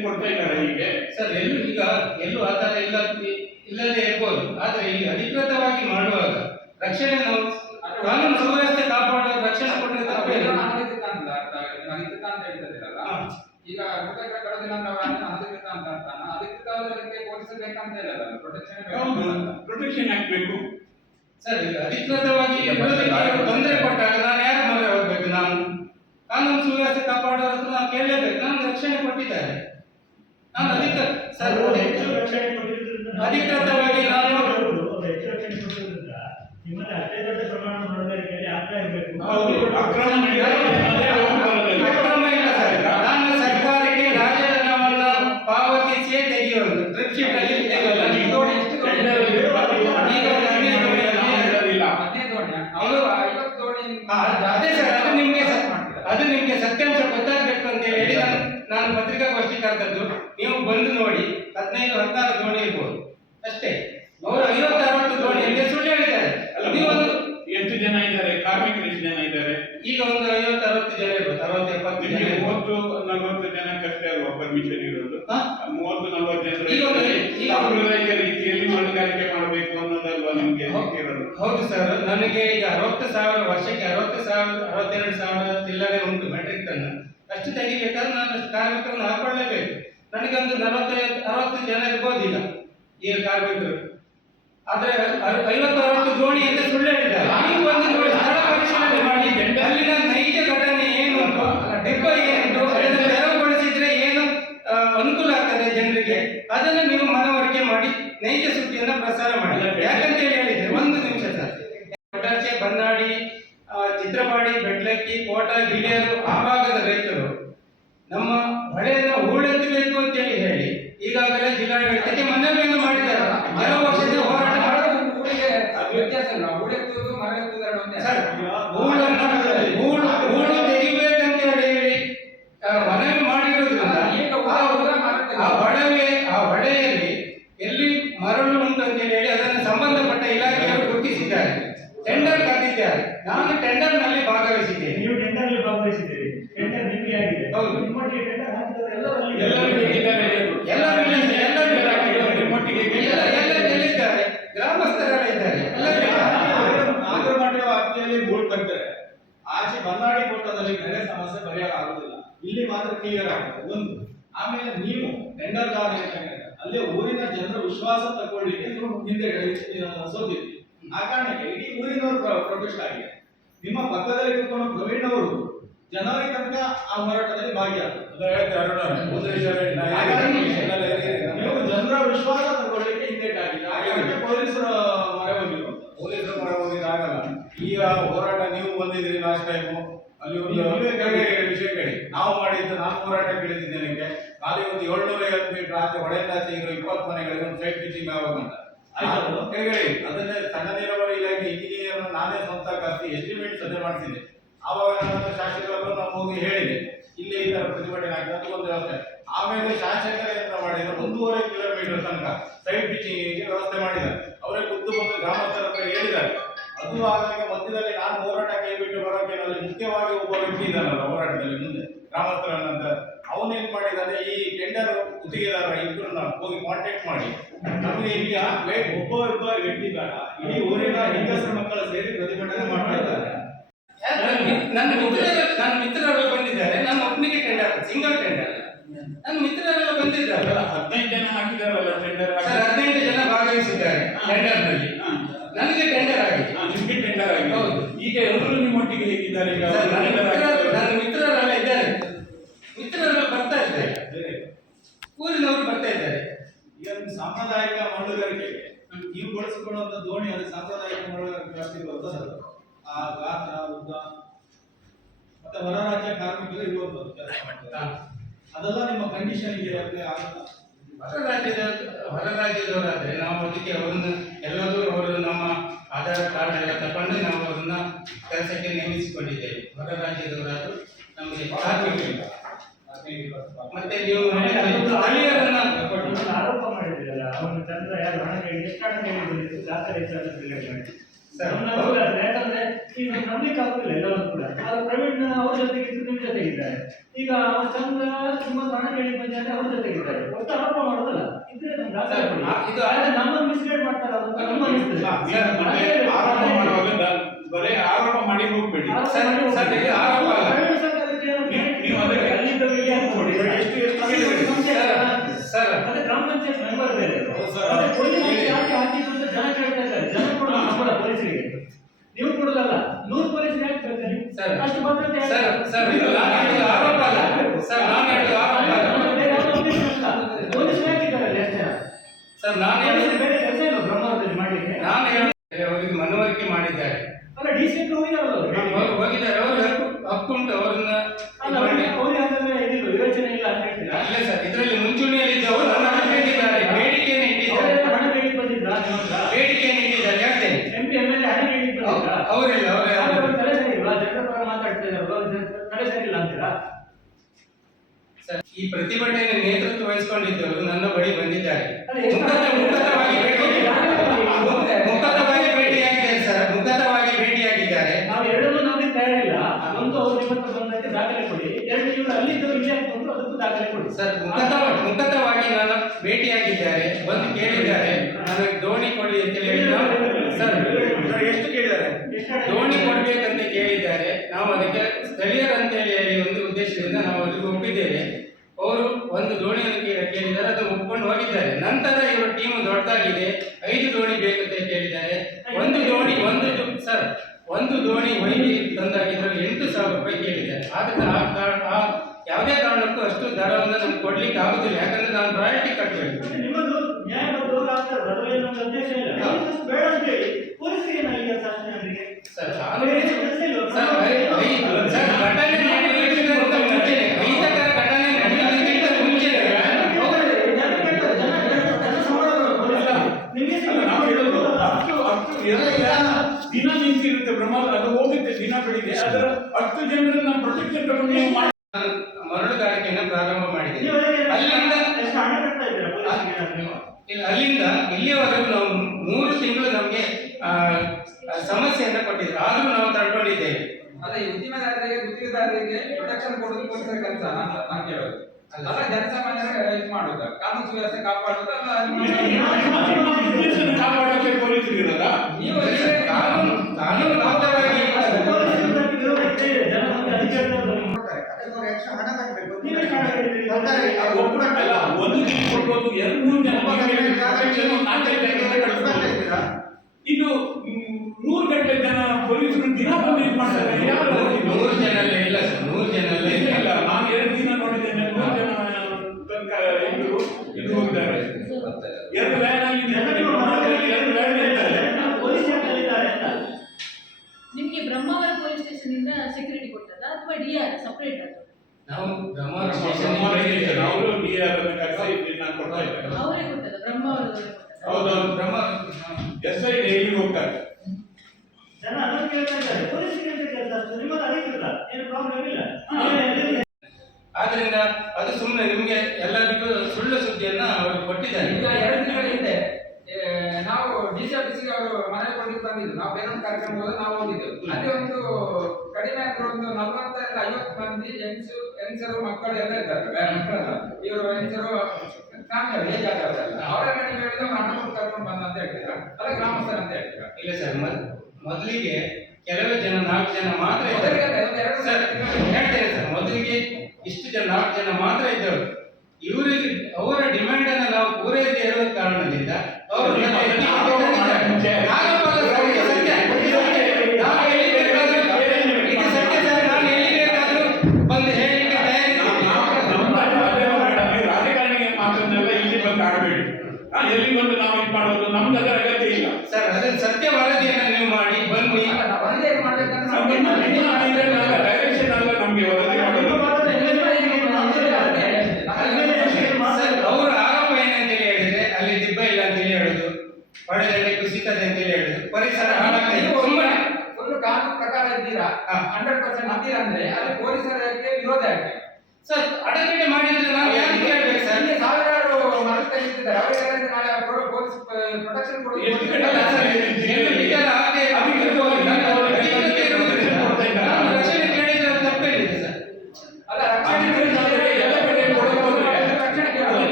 ಕೊಡ್ತಾ ಇದ್ದಾರೆ ಹೀಗೆ. ಸರ್ ಎಲ್ಲೂ ಆ ಥರ ಇಲ್ಲದೆ ಇರ್ಬೋದು, ಆದ್ರೆ ಇಲ್ಲಿ ಅಧಿಕೃತವಾಗಿ ಮಾಡುವಾಗ ರಕ್ಷಣೆ ನಾವು ಕಾನೂನು ಸುವ್ಯವಸ್ಥೆ ಕಾಪಾಡುವ ರಕ್ಷಣೆ ಕೊಟ್ಟರೆ ತಪ್ಪೇನು? ಅನಧಿಕೃತ ಅಂತ ಅರ್ಥ ಆಗುತ್ತೆ. ಅಧಿಕೃತ ಅಂತ ಹೇಳ್ತಿದ್ದೀರಲ್ಲ, ಈಗ ಮೃತಕರ ಕಳೆದಿನ ಅನಧಿಕೃತ ಅಂತ ಅಂತಾನ, ಅಧಿಕೃತವಾದಕ್ಕೆ ಪೊಲೀಸಬೇಕಂತ ಹೇಳಲ್ಲ, ಪ್ರೊಟೆಕ್ಷನ್ ಹೌದು, ಪ್ರೊಟೆಕ್ಷನ್ ಆಗ್ಬೇಕು. ಸರ್ ಈಗ ಅಧಿಕೃತವಾಗಿ ಇರೋದಕ್ಕೆ ಅವರು ತೊಂದರೆ ಕೊಟ್ಟಾಗ ನಾನು ಯಾರ ಮೊರೆ ಹೋಗ್ಬೇಕು? ನಾನು ಕಾನೂನು ಸುವ್ಯವಸ್ಥೆ ಕಾಪಾಡುವ ಹತ್ರ ನಾವು ಕೇಳಲೇಬೇಕು. ನಾನು ರಕ್ಷಣೆ ಕೊಟ್ಟಿದ್ದಾರೆ, ನಾನು ಸರ್ ಅಧಿಕೃತವಾಗಿ ನಾನು ನಿಮ್ಮಲ್ಲಿ ಅಷ್ಟೇ ದೊಡ್ಡ ಪ್ರಮಾಣದ ಹೊಣೆಗಾರಿಕೆಯಲ್ಲಿ ಆಗ್ತಾ ಇರಬೇಕು. ಹೌದು, ಅಕ್ರಮ ನಡೆಯುತ್ತದೆ. ಅಕ್ರಮ ಇಲ್ಲ ಸರ್. ನಾನು ಸರ್ಕಾರಕ್ಕೆ ರಾಜಧನವನ್ನ ಪಾವತಿಸಿಯೇ ತೆಗೆಯೋದು, ಟ್ರಿಪ್ ಶೀಟ್ ಅಲ್ಲಿ ತೆಗೆಯೋಲ್ಲ. ಈಗ ಅದೇ ಸರ್, ಅದು ನಿಮ್ಗೆ ಸತ್ಯಾಂಶ ಗೊತ್ತಾಗಬೇಕು ಅಂತ ಹೇಳಿ ನಾನು ಪತ್ರಿಕಾಗೋಷ್ಠಿ ಕರೆದದ್ದು. ನೀವು ಬಂದು ನೋಡಿ, 15-16 ದೋಣಿ ಇರ್ಬೋದು ಅಷ್ಟೇ. ಅವರು 50-60 ದೋಣಿಯಲ್ಲಿ ಸುಳ್ಳು ಹೇಳಿದ್ದಾರೆ. ಎಷ್ಟು ಜನ ಇದ್ದಾರೆ? ಕಾರ್ಮಿಕರು ಎಷ್ಟು ಜನ ಇದ್ದಾರೆ? ಈಗ ಒಂದು 50-60 ಜನ ಇರ್ಬೋದು, 60-70 ಜನ ಇರ್ಬೋದು. 30-40 ಜನಕ್ಕಷ್ಟೇ ಅಲ್ವಾ ಪರ್ಮಿಷನ್ ಇರೋದು? ಹಾ? 30-40 ಈಗ ಸಾಂಪ್ರದಾಯಿಕ ರೀತಿಯಲ್ಲಿ ಮೀನುಗಾರಿಕೆ ಮಾಡಬೇಕು ಅನ್ನೋದಲ್ವಾ ನಿಮ್ಗೆ ಇರೋದು? ಹೌದು ಸರ್, ನನಗೆ ಈಗ 60,000 ವರ್ಷಕ್ಕೆ 62,000 ಚಿಲ್ಲರೆ ಉಂಟು ಮೆಟ್ರಿಕ್ ಟನ್. ಅಷ್ಟು ತೆಗಿಬೇಕಾದ್ರೆ ನಾನು ಅಷ್ಟು ಕಾರ್ಮಿಕರನ್ನು ಹಾಕೊಳ್ಳೇಬೇಕು. ನನಗೆ ಒಂದು 40-60 ಜನ ಇರ್ಬೋದು ಈಗ ಕಾರ್ಮಿಕರು. ಆದ್ರೆ 50-60 ದೋಣಿ ಅಂತ ಸುಳ್ಳು ಹೇಳಿದ್ದಾರೆ. ನೀವು ಒಂದು ನೋಡಿ, ಸ್ಥಳ ಪರಿಶೀಲನೆ ಮಾಡಿ, ಅಲ್ಲಿನ ನೈಜ ಘಟನೆ ಏನು ಉಂಟು, ಡಿಬ್ಬ ಏನುಂಟು, ಅದನ್ನು ತೆರವುಗೊಳಿಸಿದ್ರೆ ಏನು ಅನುಕೂಲ ಆಗ್ತದೆ ಜನರಿಗೆ, ಅದನ್ನು ನೀವು ಮನವರಿಕೆ ಮಾಡಿ ನೈಜ ಸುದ್ದಿಯನ್ನು ಪ್ರಸಾರ ಮಾಡಿ. ಯಾಕಂತ ಹೇಳಿದ್ರೆ, ಒಂದು ನಿಮಿಷ ಸರ್, ಕೊಡರ್ಚೆ, ಬನ್ನಾಡಿ, ಚಿತ್ರಪಾಡಿ, ಬೆಡ್ಲಕ್ಕಿ, ಕೋಟ, ಗಿಳಿಯರು ಆ ಭಾಗದ ರೈತರು ನಮ್ಮ ಹೊಳೆಯನ್ನು ಹೂಳೆತ್ತಬೇಕು ಅಂತೇಳಿ ಹೇಳಿ ಈಗಾಗಲೇ ಜಿಲ್ಲಾಡಳಿತಕ್ಕೆ ಮನವಿಯನ್ನು ಮಾಡಿದ್ದಾರೆ. ಕೆಲವು ವರ್ಷದ ಹೋರಾಟ ಸರ್, ಹೂಳು ತೆಗಿಬೇಕಂತ ಹೇಳಿ ಮನವಿ ಮಾಡಿರೋದ್ರಿಂದ ಆ ಹೊಳೆಯಲ್ಲಿ ಎಲ್ಲಿ ಮರಳು ಉಂಟು ಅಂತ ಹೇಳಿ ಅದನ್ನು ಸಂಬಂಧಪಟ್ಟ ಇಲಾಖೆಯವರು ಗುರುತಿಸಿದ್ದಾರೆ, ಟೆಂಡರ್ ಕರೆದಿದ್ದಾರೆ. ನಾನು ಟೆಂಡರ್ ನಲ್ಲಿ ಭಾಗವಹಿಸಿದ್ದೇನೆ. ನೀವು ಟೆಂಡರ್ ಅಲ್ಲಿ ಭಾಗವಹಿಸಿದ್ದೀರಿ, ಟೆಂಡರ್ ನಿಮಗೆ ಆಗಿದೆ. ಹೌದು. ನಿಮ್ಮೊಟ್ಟಿಗೆ ಟೆಂಡರ್ ಹಾಕಿದವರು ಎಲ್ಲರಲ್ಲಿ ಎಲ್ಲಿದ್ದಾರೆ? ಗ್ರಾಮಸ್ಥರೆಲ್ಲ ಇದ್ದಾರೆ. ನಾಗರಮಠ ವ್ಯಾಪ್ತಿಯಲ್ಲಿ ಬೋರ್ಡ್ ಕಟ್ತಾರೆ, ಆಚೆ ಬನ್ನಾಡಿ ಕೋಟದಲ್ಲಿ ನೆರೆ ಸಮಸ್ಯೆ ಪರಿಹಾರ ಆಗುದಿಲ್ಲ, ಇಲ್ಲಿ ಮಾತ್ರ ಕ್ಲಿಯರ್ ಆಗುತ್ತೆ ಒಂದು. ಆಮೇಲೆ ನೀವು ಟೆಂಡರ್ ದಾರ ಅಲ್ಲೇ ಊರಿನ ಜನರ ವಿಶ್ವಾಸ ತಗೊಳ್ಳಿಕ್ಕೆ ನೀವು ಹಿಂದೆ ಸೋತಿದ್ರಿ. ಆ ಕಾರಣಕ್ಕೆ ಇಡೀ ಊರಿನವರು ಪ್ರೊಟೆಸ್ಟ್ ಆಗಿದೆ. ನಿಮ್ಮ ಪಕ್ಕದಲ್ಲಿ ಕೂತ್ಕೊಂಡು ಪ್ರವೀಣ್ ಅವರು ಜನವರಿ ತನಕ ಆ ಹೋರಾಟದಲ್ಲಿ ಭಾಗಿಯಾದರು. ನೀವು ಜನರ ವಿಶ್ವಾಸ ತಗೊಳ್ಳಿಕ್ಕೆ ಹಿಂದೇಟಾಗಿದೆ. ಹಾಗಾಗಿ ಪೊಲೀಸರು ಮೊರೆ ಹೋಗಿರು. ಪೊಲೀಸರು ಮೊರೆ ಹೋಗಿದಾಗಲ್ಲ. ಈಗ ಹೋರಾಟ ನೀವು ಬಂದಿದ್ದೀರಿ ಲಾಸ್ಟ್ ಟೈಮು, ಅಲ್ಲಿ ಒಂದು ವಿಷಯ ಕೇಳಿ. ನಾವು ಮಾಡಿದ್ದು, ನಾನು ಹೋರಾಟ ಕೇಳಿದ್ದೇನೆ, ಖಾಲಿ ಒಂದು 750 ಮೀಟರ್ ಆಚೆ ಹೊಳೆಯಲ್ಲಾಚೆ ಇರೋ 20 ಮನೆಗಳಿಗೆ ಒಂದು ಸೈಟ್ ಪಿಚಿಂಗ್ ಆಗುವಂತ ಹೇಳಿ. ಅದನ್ನೇ ಸಣ್ಣ ನೀರಾವರಿ ಇಲಾಖೆ ಇಂಜಿನಿಯರ್ ನಾನೇ ಸ್ವಂತ ಕರೆಸಿ ಎಸ್ಟಿಮೇಟ್ ಸದ್ಯ ಮಾಡ್ತಿದ್ದೆ. ಆವಾಗ ನಾನು ಶಾಸಕರನ್ನು ನಾವು ಹೋಗಿ ಹೇಳಿದೆ, ಇಲ್ಲೇ ಈ ತರ ಪ್ರತಿಭಟನೆ ಆಗ್ತದೆ, ಅದು ಒಂದು ವ್ಯವಸ್ಥೆ. ಆಮೇಲೆ ಶಾಸಕರೇ ಅಂತ ಮಾಡಿದ್ರೆ 1.5 ಕಿಲೋಮೀಟರ್ ತನಕ ಸೈಟ್ ಪಿಚಿಂಗ್ ವ್ಯವಸ್ಥೆ ಮಾಡಿದ್ದಾರೆ. ಅವರೇ ಖುದ್ದು ಬಂದು ಗ್ರಾಮಸ್ಥರ ಹತ್ರ ಹೇಳಿದ್ದಾರೆ. ಅದು ಆದಾಗ ಮಧ್ಯದಲ್ಲಿ ನಾನು ಹೋರಾಟ ಕೈಬಿಟ್ಟು ಬರೋಕೆ ಅಲ್ಲಿ ಮುಖ್ಯವಾಗಿ ಒಬ್ಬ ವ್ಯಕ್ತಿ ಇದ್ದಾನಲ್ಲ ಹೋರಾಟದಲ್ಲಿ ಮುಂದೆ ಗ್ರಾಮಸ್ಥರನ್ನಂತ, ಅವನೇನ್ ಮಾಡಿದ್ದಾನೆ, ಈ ಟೆಂಡರ್ ಗುತ್ತಿಗೆದಾರ ಇಬ್ಬರನ್ನ ಹೋಗಿ ಕಾಂಟ್ಯಾಕ್ಟ್ ಮಾಡಿ ನಮಗೆ ಇಲ್ಲಿ ಒಬ್ಬ ವ್ಯಕ್ತಿ ಬೇಡ, ಇಡೀ ಊರಿನ ಹೆಂಗಸರ ಮಕ್ಕಳ ಸೇರಿ ಪ್ರತಿಭಟನೆ ಮಾಡ್ತಾ ಇದ್ದಾರೆ. ನನ್ನ ಮಿತ್ರರೆಲ್ಲ ಬಂದಿದ್ದಾರೆ. ನನ್ನ ಒಬ್ಬನಿಗೆ ಟೆಂಡರ್, ಸಿಂಗಲ್ ಟೆಂಡರ್. ನನ್ನ ಮಿತ್ರರೆಲ್ಲ ಬಂದಿದ್ದಾರೆ. 15 ಜನ ಹಾಕಿದಾರಲ್ಲ ಟೆಂಡರ್? ಸರ್, 15 ಜನ ಭಾಗವಹಿಸಿದ್ದಾರೆ ಟೆಂಡರ್ ನಲ್ಲಿ. ನನಗೆ ಟೆಂಡರ್ ಆಗಿದೆ. ನಿಮ್ಗೆ ಟೆಂಡರ್ ಆಗಿದೆ. ಹೌದು. ಈಗ ಎಲ್ಲರೂ ನಿಮ್ಮೊಟ್ಟಿಗೆ ಹೇಗಿದ್ದಾರೆ? ಈಗ ನನ್ನ ಮಿತ್ರರೆಲ್ಲ ಇದ್ದಾರೆ, ಮಿತ್ರರೆಲ್ಲ ಬರ್ತಾ ಇದ್ದಾರೆ, ಊರಿನವರು ಬರ್ತಾ ಇದ್ದಾರೆ. ಈಗ ನಿಮ್ಗೆ ಸಾಂಪ್ರದಾಯಿಕ ಮರಳುಗಾರಿಕೆಗೆ ನೀವು ಬಳಸಿಕೊಳ್ಳುವಂತ ದೋಣಿ, ಅದು ಸಾಂಪ್ರದಾಯಿಕ ಮರಳುಗಾರಿಕೆ ಬರ್ತದೆ. ಆ ಗಾತ್ರ, ಉದ್ದ ಮತ್ತೆ ಹೊರ ರಾಜ್ಯ ಕಾರ್ಮಿಕರು ಇರುವಂತದ್ದು ಅದೆಲ್ಲ ನಿಮ್ಮ ಕಂಡೀಷನ್ ಗೆ ಆಗುತ್ತಾ? ಹೊರ ರಾಜ್ಯದವರಾದ್ರೆ ನಾವು ಅದಕ್ಕೆ ಅವರನ್ನು ಎಲ್ಲರೂ ಅವರು ನಮ್ಮ ಆಧಾರ್ ಕಾರ್ಡ್ ಎಲ್ಲ ತಗೊಂಡು ನಾವು ಅವರನ್ನ ಕೆಲಸಕ್ಕೆ ನೇಮಿಸಿಕೊಂಡಿದ್ದೇವೆ. ಹೊರ ರಾಜ್ಯದವರಾದ್ರು ನಮಗೆ ಕಾರ್ಮಿಕರಿಲ್ಲ. ಮತ್ತೆ ನೀವು ಸ್ಥಳೀಯರನ್ನ ಆರೋಪ ಮಾಡಿದ್ರಲ್ಲ, ಅವನು ಚಂದ್ರ ಯಾರು ಹಣ ಎಷ್ಟು ಹಣ ಕೇಳಿ ದಾಖಲೆ ಯಾಕಂದ್ರೆ ಈಗ ನಂಬಲಿಕ್ಕೆ ಆಗುದಿಲ್ಲ ಎಲ್ಲರೂ ಕೂಡ. ಪ್ರವೀಣ್ ಅವ್ರ ಜೊತೆಗಿದ್ದು ನಿಮ್ಮ ಜೊತೆಗಿದ್ದಾರೆ. ಈಗ ಅವ್ರ ಚಂದ್ರ ನಿಮ್ಮ ಹಣ ಕೇಳಿ ಬಂದ್ರೆ ಅವ್ರ ಜೊತೆಗಿದ್ದಾರೆ. ಒಟ್ಟು ಆರೋಪ ಮಾಡೋದಲ್ಲ ಇದ್ರೆ ನಮ್ಗೆ ದಾಖಲೆ ಕೊಡಿ. ಇದು ಆದ್ರೆ ನಮ್ಮನ್ನು ಮಿಸ್ಗೈಡ್ ಮಾಡ್ತಾರೆ ಅಂತ ನಮ್ಮ ಅನಿಸ್ತದೆ. ಆರೋಪ ಮಾಡುವಾಗ ಬರೀ ಆರೋಪ ಮಾಡಿ ಹೋಗ್ಬೇಡಿ. ಸರ್, ಇದು ಆರೋಪ ಅಲ್ಲ. ನೀವು ಅದಕ್ಕೆ ಅಲ್ಲಿದ್ದವರು ಇಲ್ಲಿ ಹಾಕ್ಕೊಡಿ. ಸರ್, ಮತ್ತೆ ಗ್ರಾಮ ಪಂಚಾಯತ್ ಮೆಂಬರ್ ಬೇರೆ. ಹೌದು ಸರ್. ಮತ್ತೆ ಪೊಲೀಸ್ ಯಾಕೆ ಹಾಕಿದ್ರು ಅಂತ ಜನ ಕೇಳ್ತಾ ಇದ್ದಾರೆ. ಜನ ಕೊಡೋದು ಸಂಬಳ ಪೊಲೀಸರಿಗೆ. ನೀವು ಕೊಡೋದಲ್ಲ. 100 ಪೊಲೀಸರಿಗೆ ಯಾಕೆ ಬೇಕಾದ್ರೆ? ಸರ್, ಅಷ್ಟು ಭದ್ರತೆ ಯಾಕೆ? ಸರ್, ಇದು ನಾನು ಹೇಳಿದ ಆರೋಪ ಅಲ್ಲ. ಸರ್, ನಾನು ಹೇಳಿದ ಆರೋಪ ಅಲ್ಲ. ಬೇರೆ ಯಾವುದೋ ಉದ್ದೇಶ ಇಲ್ಲ. ಪೊಲೀಸರು ಯಾಕಿದ್ದಾರೆ ಅಲ್ಲಿ ಅಷ್ಟೇ? ಸರ್, ನಾನು ಪೊಲೀಸರು ಹೇಳಿದ ಬೇರೆ ಕೆಲಸ ಇಲ್ಲ ಬ್ರಹ್ಮಾವರದಲ್ಲಿ ಮಾಡ್ಲಿಕ್ಕೆ. ನಾನು ಹೇಳಿದೆ ಅವರಿಗೆ ಮನವರಿಕೆ ಮಾಡಿದ್ದಾರೆ. ಅಲ್ಲ ಡಿಸಿ ಹೋಗಿದಾರಲ್ಲ ಅವರು. ಅವರು ಹೋಗಿದ್ದಾರೆ. ಅವರು ಹಕ್ಕುಂಟು ಅವರನ್ನ ಅಲ್ಲ ಅವ್ರಿಗೆ ಹಾಗಾದ್ರೆ ಇದಿಲ್ಲ ವಿವೇಚನೆ ಇಲ್ಲ ಅಂತ ಹೇಳ್ತೀರಾ? ಅಲ್ಲ ಸರ್, ಇದರಲ್ಲಿ ಮುಂಚೂಣಿಯಲ್ಲಿದ್ದವರು ನನ್ನ ಹಣ ಕೇಳಿದ್ದಾರೆ, ಬೇಡಿಕೆಯನ್ನು ಇಟ್ಟಿದ್ದಾರೆ. ಅವರೆಲ್ಲ ಹಣ ಕೇಳಿ ಬಂದಿದ್ರಾ ನಿಮ್ಮ ಹತ್ರ? ಬೇಡಿಕೆಯನ್ನು ಇಟ್ಟಿದ್ದಾರೆ. ಹೇಳ್ತೇನೆ. MP MLA ಹಣ ಕೇಳಿ ಬಂದಿದ್ರಾ? ಅವರಿಲ್ಲ, ಅವ್ರ ತಲೆ ಸರಿ ಇಲ್ವಾ? ಜನರ ಪರ ಮಾತಾಡ್ತಾ ಇದ್ದಾರಲ್ವಾ? ತಲೆ ಸರಿ ಇಲ್ಲ ಅಂತೀರಾ? ಸರ್, ಈ ಪ್ರತಿಭಟನೆ ನೇತೃತ್ವ ವಹಿಸಿಕೊಂಡಿದ್ದವರು ನನ್ನ ಬಳಿ ಬಂದಿದ್ದಾರೆ. ಅಲ್ಲ, ಎಷ್ಟು ಮುಖತವಾಗಿ ಭೇಟಿಯಾಗಿದ್ದಾರೆ ಸರ್, ಮುಖತವಾಗಿ ಭೇಟಿಯಾಗಿದ್ದಾರೆ. ನಾವು ಎರಡನ್ನೂ ನಮ್ಗೆ ತಯಾರಿಲ್ಲ. ಒಂದು ಅವ್ರು ನಿಮ್ಮ ಹತ್ರ ಬಂದಕ್ಕೆ ದಾಖಲೆ ಕೊಡಿ. ಎರಡು ಇವರು ಅಲ್ಲಿದ್ದವರು ಇಲ್ಲಿ ಹಾಕೊಂಡು ಅದಕ್ಕೂ ದಾಖಲೆ ಕೊಡಿ. ಸರ್, ಮುಖತವಾಗಿ ನನ್ನ ಭೇಟಿಯಾಗಿದ್ದಾರೆ, ಬಂದು ಕೇಳಿದ್ದಾರೆ ನನಗೆ ದೋಣಿ ಕೊಡಿ ಅಂತ ಹೇಳಿ. ಸರ್, ಎಷ್ಟು ಕೇಳಿದ್ದಾರೆ? ದೋಣಿ ಕೊಡ್ಬೇಕಂತ ಕೇಳಿದ್ದಾರೆ. ನಾವು ಅದಕ್ಕೆ ಸ್ಥಳೀಯರಂತ ಹೇಳಿ ಒಂದು ಉದ್ದೇಶದಿಂದ ನಾವು ಅದಕ್ಕೆ ಒಪ್ಪಿದ್ದೇವೆ. ಅವರು ಒಂದು ದೋಣಿಯನ್ನು ಕೇಳಿದ್ದಾರೆ, ಅದನ್ನು ಒಪ್ಕೊಂಡು ಹೋಗಿದ್ದಾರೆ. ನಂತರ ಇವರ ಟೀಮ್ ದೊಡ್ಡದಾಗಿದೆ, 5 ದೋಣಿ ಬೇಕಂತ ಕೇಳಿದ್ದಾರೆ. ಒಂದು ದೋಣಿ ಒಯ್ದು ತಂದಾಗಿದ್ರಲ್ಲಿ 8,000 ರೂಪಾಯಿ ಕೇಳಿದ್ದಾರೆ. ಆದ್ರೆ ಯಾವುದೇ ಕಾರಣಕ್ಕೂ ಅಷ್ಟು ದರವನ್ನು ನಮ್ಗೆ ಕೊಡ್ಲಿಕ್ಕೆ ಆಗುದಿಲ್ಲ. ಯಾಕಂದ್ರೆ ನಾನು ರಾಯಲ್ಟಿ ಕಟ್ಟಬೇಕು. ಮತ್ತೆ ನಿಮ್ಮದು ನ್ಯಾಯಬದ್ಧವಾಗಿ ಆಗ್ತದೆ. ಅದರಲ್ಲಿ ನಮ್ಗೆ ಉದ್ದೇಶ ಇಲ್ಲ. ಪೊಲೀಸರು ಬೇಡ ಅಂತ ಹೇಳಿ ಪೊಲೀಸರಿಗೆ ಏನಾಗಿ ಕೆಲಸ ಅವರಿಗೆ? ಸರ್, ಕೆಲಸ ಇಲ್ಲ. ಸರ್, ಘಟನೆ ನಡೆಯುವುದಕ್ಕಿಂತ ಮುಂಚೆನೆ, ಅಹಿತಕರ ಘಟನೆ ನಡೆಯುವುದಕ್ಕಿಂತ ಮುಂಚೆನೆ ನಾವು ಹೇಳೋದು ಅಷ್ಟು ದಿನ ನಿಂತಿರುತ್ತೆ ಬ್ರಹ್ಮಾವರ, ಅದು ಹೋಗುತ್ತೆ ದಿನ ಬೆಳಿಗ್ಗೆ. ಅದರ 10 ಜನರನ್ನ ಪ್ರೊಟೆಕ್ಷನ್ ತಗೊಂಡು ನೀವು ಮಾಡಿ ಮರಳುಗಾರಿಕೆಯನ್ನು ಪ್ರಾರಂಭ ಮಾಡಿದ್ದೇವೆ. ಅಲ್ಲಿಂದ ಇಲ್ಲಿಯವರೆಗೂ ನಾವು 3 ತಿಂಗಳು ನಮಗೆ ಸಮಸ್ಯೆಯನ್ನು ಕೊಟ್ಟಿದ್ರು. ಆದ್ರೂ ನಾವು ತಡ್ಕೊಂಡಿದ್ದೇವೆ. ಅಲ್ಲ, ಈ ಉದ್ಯಮದಾರರಿಗೆ ಗುತ್ತಿಗೆದಾರರಿಗೆ ಪ್ರೊಟೆಕ್ಷನ್ ಕೊಡೋದು ಪೊಲೀಸರ ಕೆಲಸ ನಾನು ಕೇಳೋದು. ಅಲ್ಲ, ಜನಸಾಮಾನ್ಯರ ಇದು ಮಾಡೋದು, ಕಾನೂನು ಸುವ್ಯವಸ್ಥೆ ಕಾಪಾಡೋದು ಕಾಪಾಡೋಕೆ ಪೊಲೀಸರು ಇರೋದ? ನೀವು ಕಾನೂನು ಬದ್ಧವಾಗಿ ಒಬ್ಬರಲ್ಲ, ಒಂದು ದಿನ ಕೊಡ್ಬೋದು, 2-3 ಜನ ಪ್ರೊಟೆಕ್ಷನ್ 4-5 ಜನರನ್ನ ಕಳಿಸ್ಬೋದು. ಇದು 100 ಗಂಟೆ ಜನ ಪೊಲೀಸರು ದಿನ ಬಂದು ಇದು ಮಾಡ್ತಾರೆ. ಯಾರು 100 ಜನ ಇಲ್ಲ ಸರ್, 100 ಜನ ಇಲ್ಲ. ನಾನು 2 ದಿನ ನೋಡಿದ್ದೇನೆ, 100 ಜನ ತನಕ ಇದು ಹೋಗಿದ್ದಾರೆ. 2 ವ್ಯಾನ್ ಆಗಿದೆ, 2 ವ್ಯಾನ್ ಇದ್ದಾರೆ. ನಿಮಗೆ ಬ್ರಹ್ಮಾವರ ಪೊಲೀಸ್ ಸ್ಟೇಷನ್ ಇಂದ ಸೆಕ್ಯೂರಿಟಿ ಕೊಟ್ಟದ ಅಥವಾ ಡಿಆರ್ ಸಪರೇಟ್ ಅದು? ನಾವು ಬ್ರಹ್ಮಾವರ ಸ್ಟೇಷನ್ ಅವರು ಡಿಆರ್ ಅನ್ನು ಕರೆಸಿ ಇದನ್ನ ಕೊಡ್ತಾ ಇದ್ದಾರೆ. ಅವರೇ ಕೊಟ್ಟದ? ಬ್ರಹ್ಮಾವರದವರೇ ಕೊಟ್ಟದ? ಹೌದು, SI ಡೈಲಿ ಹೋಗ್ತಾರೆ. ಜನ ಅದನ್ನು ಕೇಳ್ತಾ ಇದ್ದಾರೆ. ಪೊಲೀಸರಿಗೆ ಅಂತ ಕೆಲಸ ನಿಮ್ಮದು ಅಧಿಕೃತ, ಏನು ಪ್ರಾಬ್ಲಮ್ ಇಲ್ಲ. ಆದ್ರಿಂದ ಅದು ಸುಮ್ಮನೆ ನಿಮಗೆ ಎಲ್ಲರಿಗೂ ಸುಳ್ಳು ಸುದ್ದಿಯನ್ನ ಅವರು ಕೊಟ್ಟಿದ್ದಾರೆ. ಈಗ 2 ತಿಂಗಳ ಹಿಂದೆ ನಾವು ಡಿಸಿ ಆಫೀಸಿಗೆ ಅವರು ಮನೆ ಕೊಡ್ಲಿಕ್ಕೆ ಬಂದಿದ್ದು. ನಾವು ಬೇರೆ ಒಂದು ಕಾರ್ಯಕ್ರಮ ಹೋದ ನಾವು ಹೋಗಿದ್ದೆವು. ಅಲ್ಲಿ ಒಂದು ಕಡಿಮೆ ಅಂದ್ರೆ ಒಂದು 40ರಿಂದ 50 ಮಂದಿ ಹೆಂಗಸರು ಮಕ್ಕಳು ಎಲ್ಲ ಇದ್ದಾರೆ. ಬೇರೆ ಮಕ್ಕಳಲ್ಲ, ಇವರು ಹೆಂಗಸರು ಫ್ಯಾಮಿಲಿ ಏಜ್ ಆದವರೆಲ್ಲ. ಅವರೆಲ್ಲ ನೀವು ಹೇಳಿದ್ರೆ ಹಣ ಕೊಟ್ಟು ಕರ್ಕೊಂಡು ಬಂದ ಅಂತ ಹೇಳ್ತೀರಾ? ಅಲ್ಲ, ಗ್ರಾಮಸ್ಥರ ಅಂತ ಹೇಳ್ತೀರಾ? ಇಲ್ಲ ಸರ್, ಮೊದಲಿಗೆ ಕೆಲವೇ ಜನ 4 ಜನ ಮಾತ್ರ ಮೊದಲಿಗೆ ಇದ್ದಾರೆ. ಒಂದು 2 ಸರ್, ಹೇಳ್ತೇನೆ ಸರ್, ಮೊದಲಿಗೆ ಇಷ್ಟು ಜನ 4 ಜನ ಮಾತ್ರ ಇದ್ದವರು. ಇವರಿಗೆ ಅವರ ಡಿಮ್ಯಾಂಡ್ ಅನ್ನು ನಾವು ಪೂರೈಸದೇ ಇರುವ ಕಾರಣದಿಂದ ಅವರು ಬಂದು ಹೇಳಲಿಕ್ಕೆ ರಾಜಕಾರಣಿಗೆ ಮಾತನ್ನೆಲ್ಲ ಇಲ್ಲಿ ಬಂದು ಆಡಬೇಡಿ. ಎಲ್ಲಿ ಬಂದು ನಾವು ಇದು ಮಾಡೋದು ನಮ್ಗೆ ಅದರ ಅಗತ್ಯ ಇಲ್ಲ ಸರ್. ಅದನ್ನು ಸತ್ಯ ವರದಿಯನ್ನು ನೀವು ಮಾಡಿ ಬನ್ನಿ. ವರದಿ ಮಾಡ್ಬೇಕಂದ್ರೆ ಡೈರೆಕ್ಷನ್ ಅಲ್ಲ ನಮ್ಗೆ ವರದಿ ಮಾಡೋದು. ಅವರ ಆರೋಪ ಏನಂತೇಳಿ ಹೇಳಿದ್ರೆ ಅಲ್ಲಿ ದಿಬ್ಬ ಇಲ್ಲ ಅಂತೇಳಿ ಹೇಳುದು, ಹೊಳೆದಂಡೆ ಕುಸಿತದೆ ಅಂತೇಳಿ ಹೇಳುದು, ಪರಿಸರ ಹಾಳಾಗ್ತದೆ. ಫುಲ್ ಕಾನೂನು ಪ್ರಕಾರ ಇದ್ದೀರಾ, 100% ಇದ್ದೀರಾ ಅಂದ್ರೆ ಅಲ್ಲಿ ಪೊಲೀಸರಿಗೆ ವಿರೋಧ ಯಾಕೆ? ಸರ್, ಅಡಚಣೆ ಮಾಡಿದ್ರೆ ನಾವು ಯಾಕೆ ಕೇಳ್ಬೇಕು ಸರ್? ಇಲ್ಲಿ ಸಾವಿರಾರು ಮರಳು ನಿಂತಿದ್ದಾರೆ, ಅವರಿಗೆಲ್ಲ ನಾಳೆ ಪೊಲೀಸ್ ಪ್ರೊಟೆಕ್ಷನ್ ಕೊಡೋದು ಎಷ್ಟು ಗಂಟೆ ಅಲ್ಲ ಸರ್, ಏನು ವಿಚಾರ ಆಗದೆ ಅಧಿಕೃತವಾಗಿ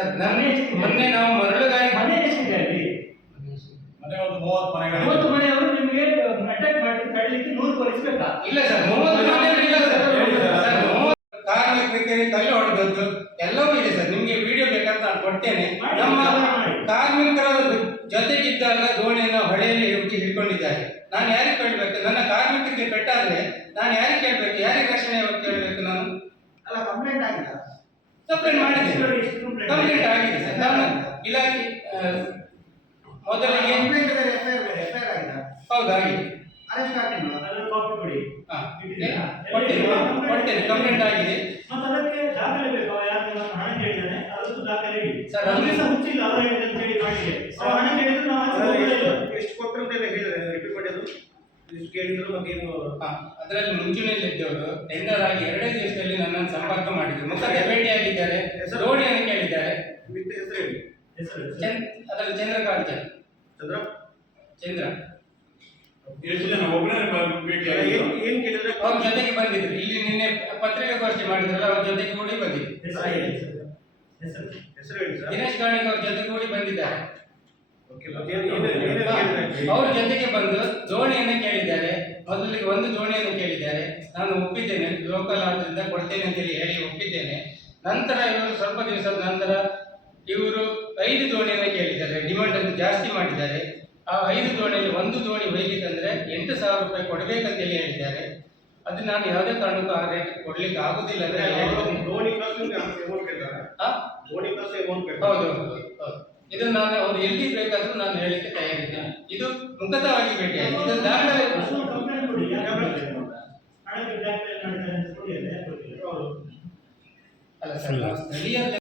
ಸರ್ ಮೊನ್ನೆ ನಾವು ಮರಳುಗಾಯಿ ಮನೆ ಎಷ್ಟಿದೆ ಅಲ್ಲಿ? ಮನೆ ಒಂದು 30 ಮನೆಗಳು 30 ಮನೆಯವರು ನಿಮಗೆ ಅಟ್ಯಾಕ್ ಮಾಡಿ ತಡಲಿಕ್ಕೆ 100 ಪೊಲೀಸ್ ಬೇಕಾ? ಇಲ್ಲ ಸರ್ 30 ಮನೆಯಲ್ಲಿ ಇಲ್ಲ ಸರ್. ಹೇಳಿ ಸರ್. ಸರ್ 30 ಕಾರ್ಮಿಕರಿಗೆ ಕಲ್ಲು ಹೊಡೆದದ್ದು ಎಲ್ಲವೂ ಇದೆ ಸರ್. ನಿಮ್ಗೆ ವಿಡಿಯೋ ಬೇಕಾದ್ರೆ ನಾನು ಕೊಡ್ತೇನೆ. ನಮ್ಮ ಕಾರ್ಮಿಕರ ಜೊತೆಗಿದ್ದಾಗ ದೋಣಿಯನ್ನು ಹೊಳೆಯಲ್ಲಿ ಹಿಡ್ಕೊಂಡಿದ್ದಾರೆ. ನಾನು ಯಾರಿಗೆ ಕೇಳಬೇಕು? ನನ್ನ ಕಾರ್ಮಿಕರಿಗೆ ಪೆಟ್ಟಾದ್ರೆ ನಾನು ಯಾರಿಗೆ ಕೇಳಬೇಕು? ಯಾರಿಗೆ ರಕ್ಷಣೆ ಕೇಳಬೇಕು? ನಾನು ಅಲ್ಲ ಕಂಪ್ಲೇಂಟ್ ಆಗಿಲ್ಲ. ಕಂಪ್ಲೇಂಟ್ ಮಾಡಿದ್ದೇನೆ. ಕಂಪ್ಲೇಂಟ್ ಆಗಿದೆ ಸರ್. ನಾನು ಇಲಾಖೆ ಮೊದಲಿಗೆ ಕಂಪ್ಲೇಂಟ್ ಎಫ್ಐಆರ್ ಆಗಿಲ್ಲ. ಹೌದು ಆಗಿದೆ. ಅರೆಸ್ಟ್ ಆಗಿಲ್ಲ. ಅದರ ಕಾಪಿ ಕೊಡಿ. ಹಾ, ಕೊಡ್ತೇನೆ. ಕಂಪ್ಲೇಂಟ್ ಆಗಿದೆ. ಮತ್ತೆ ಅದಕ್ಕೆ ದಾಖಲೆ ಬೇಕು. ಯಾರು ನಿಮ್ಮನ್ನು ಹಣ ಕೇಳಿದ್ದಾನೆ ಅದಕ್ಕೂ ದಾಖಲೆ ಇಡಿ. ಸರ್, ನಮಗೆ ಸಹ ಹುಚ್ಚಿಲ್ಲ ಅವರು ಹೇಳಿದಂತ ಹೇಳಿ ಮಾಡಿದೆ. ಅವ್ರು ಹಣ ಕೇಳಿದ್ರು ನಾವು ಆಚೆ ಹೋಗೋದೇ ಇಲ್ಲ. ಎಷ್ಟು ಕೊಟ್ಟರು ಅಂತ ಹೇಳಿದ್ರೆ ರಿಪೀಟ್ ಮಾಡೋದು ಎಷ್ಟು ಕೇಳಿದ್ರು ಮತ್ತೇನು ಅದರಲ್ಲಿ ಮುಂಚೂಣಿಯಲ್ಲಿದ್ದವರು ಟೆಂಡರ್ ಆಗಿ 2 ದಿವಸದಲ್ಲಿ ನನ್ನನ್ನು ಸಂಪರ್ಕ ಮಾಡಿದ್ರು. ಮುಖಕ್ಕೆ ಭೇಟಿಯಾಗಿದ್ದಾರೆ. ದೋಣಿಯನ್ನು ಕೇಳಿದ್ದಾರೆ. ವಿತ್ ಹೆಸರು ಹೇಳಿ. ಹೆಸರು ಅದರಲ್ಲಿ ಚಂದ್ರಕಾಂತ್ ಚಂದ್ರ ಚಂದ್ರ ಎಷ್ಟು ಜನ ಒಬ್ಬನೇ ಭೇಟಿ ಏನ್ ಕೇಳಿದ್ರೆ ಅವ್ರ ಜೊತೆಗೆ ಬಂದಿದ್ರು. ಇಲ್ಲಿ ನಿನ್ನೆ ಪತ್ರಿಕಾಗೋಷ್ಠಿ ಮಾಡಿದ್ರಲ್ಲ, ಅವ್ರ ಜೊತೆಗೆ ಕೂಡಿ ಬಂದಿದ್ರು. ಹೆಸರು ಹೇಳಿ ಸರ್. ಹೆಸರು ಹೆಸರು ಹೇಳಿ ಸರ್. ದಿನೇಶ್ ಗಾಣಿಗ ಅವ್ರ ಜೊತೆ ಕೂಡಿ ಬಂದಿದ್ದಾರೆ. ಓಕೆ ಮತ್ತೆ ಏನೇನು ಅವ್ರ ಜೊತೆಗೆ ಬಂದು ದೋಣಿಯನ್ನು ಕೇಳಿದ್ದಾರೆ. ಮೊದಲಿಗೆ ಒಂದು ದೋಣಿಯನ್ನು ಕೇಳಿದ್ದಾರೆ. ನಾನು ಒಪ್ಪಿದ್ದೇನೆ, ಲೋಕಲ್ ಆದ್ರಿಂದ ಕೊಡ್ತೇನೆ ಅಂತೇಳಿ ಹೇಳಿ ಒಪ್ಪಿದ್ದೇನೆ. ನಂತರ ಇವರು ಸ್ವಲ್ಪ ದಿವಸದ ನಂತರ ಇವರು 5 ದೋಣಿಯನ್ನು ಕೇಳಿದ್ದಾರೆ. ಡಿಮಾಂಡ್ ಅನ್ನು ಜಾಸ್ತಿ ಮಾಡಿದ್ದಾರೆ. ಆ 5 ದೋಣಿಯಲ್ಲಿ ಒಂದು ದೋಣಿ ಹೋಗಿತ್ತಂದ್ರೆ 8,000 ರೂಪಾಯಿ ಕೊಡಬೇಕಂತೇಳಿ ಹೇಳಿದ್ದಾರೆ. ಅದು ನಾನು ಯಾವುದೇ ಕಾರಣಕ್ಕೂ ಆ ರೇಟ್ ಕೊಡ್ಲಿಕ್ಕೆ ಆಗುದಿಲ್ಲ ಅಂತ ಹೇಳಿದ್ದೇನೆ. ಧೋನಿ ಪ್ಲಸ್ ಅಮೌಂಟ್ ಕೇಳ್ತಾರೆ. ಆ? ಧೋನಿ ಪ್ಲಸ್ ಅಮೌಂಟ್ ಹೌದು ಹೌದು. ಇದು ನಾನು ಅವ್ರು ಎಲ್ಲಿ ಬೇಕಾದ್ರೂ ನಾನು ಹೇಳಲಿಕ್ಕೆ ತಯಾರಿದ್ದೇನೆ. ಇದು ಮುಖತವಾಗಿ ಭೇಟಿಯಾಗಿದೆ. ಇದು ದಾಖಲೆ ಕಂಪ್ಲೇಂಟ್ ಕೊಡಿ. ಯಾಕೆ ಹಣಕ್ಕೆ ಬ್ಲಾಕ್ ಮೇಲ್ ಮಾಡಿದ್ದಾರೆ ಅಂತ ಕೊಡಿ. ಅಲ್ಲ ಯಾಕೆ ಕೊಡ್ತೀರಾ? ಅಲ್ಲ ಸರ್, ನಾವು ಸ್ಥಳೀಯ